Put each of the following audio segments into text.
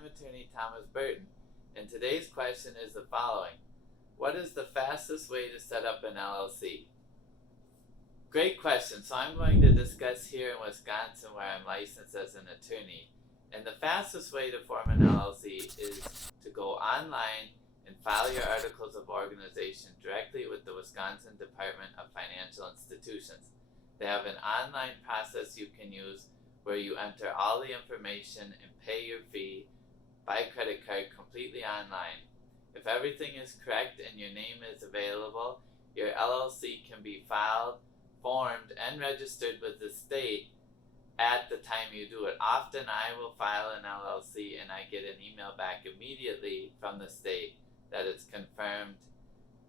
I'm attorney Thomas Burton, and today's question is the following. What is the fastest way to set up an LLC? Great question. So I'm going to discuss here in Wisconsin, where I'm licensed as an attorney. And the fastest way to form an LLC is to go online and file your articles of organization directly with the Wisconsin Department of Financial Institutions. They have an online process you can use where you enter all the information and pay your fee by credit card completely online. If everything is correct and your name is available, your LLC can be filed, formed, and registered with the state at the time you do it. Often I will file an LLC and I get an email back immediately from the state that it's confirmed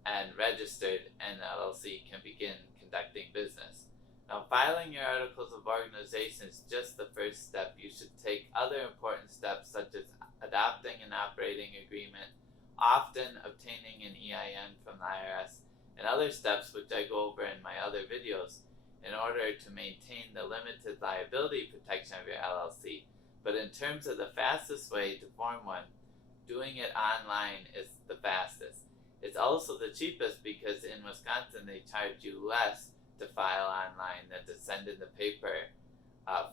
and registered, and the LLC can begin conducting business. Now, filing your articles of organization is just the first step. You should take other important steps such as adopting an operating agreement, often obtaining an EIN from the IRS, and other steps which I go over in my other videos in order to maintain the limited liability protection of your LLC. But in terms of the fastest way to form one, doing it online is the fastest. It's also the cheapest because in Wisconsin they charge you less to file online than to send in the paper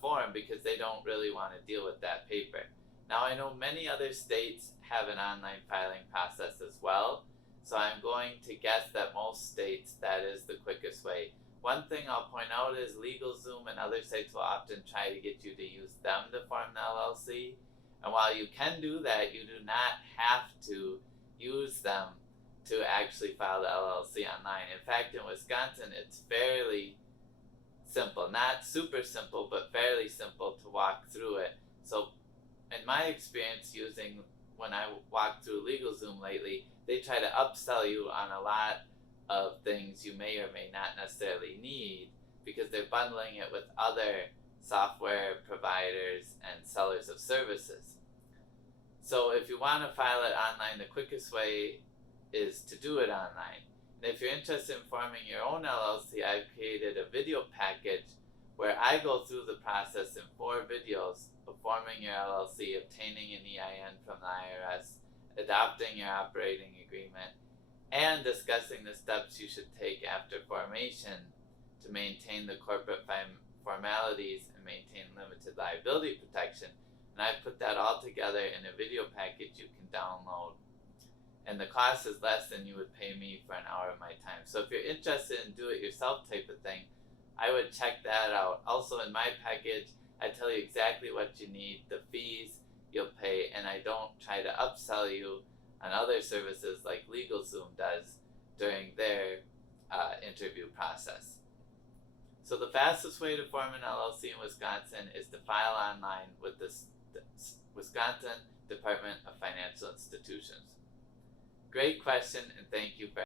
form, because they don't really want to deal with that paper. Now, I know many other states have an online filing process as well, so I'm going to guess that most states that is the quickest way. One thing I'll point out is LegalZoom and other sites will often try to get you to use them to form the LLC. And while you can do that, you do not have to use them to actually file the LLC online. In fact, in Wisconsin, it's fairly simple. Not super simple, but fairly simple to walk through it. So in my experience when I walked through LegalZoom lately, they try to upsell you on a lot of things you may or may not necessarily need because they're bundling it with other software providers and sellers of services. So if you want to file it online, the quickest way is to do it online. And if you're interested in forming your own LLC, I've created a video package where I go through the process in 4 videos of forming your LLC, obtaining an EIN from the IRS, adopting your operating agreement, and discussing the steps you should take after formation to maintain the corporate formalities and maintain limited liability protection. And I've put that all together in a video package you can download. And the cost is less than you would pay me for an hour of my time. So if you're interested in do-it-yourself type of thing, I would check that out. Also in my package, I tell you exactly what you need, the fees you'll pay, and I don't try to upsell you on other services like LegalZoom does during their interview process. So the fastest way to form an LLC in Wisconsin is to file online with the Wisconsin Department of Financial Institutions. Great question, and thank you for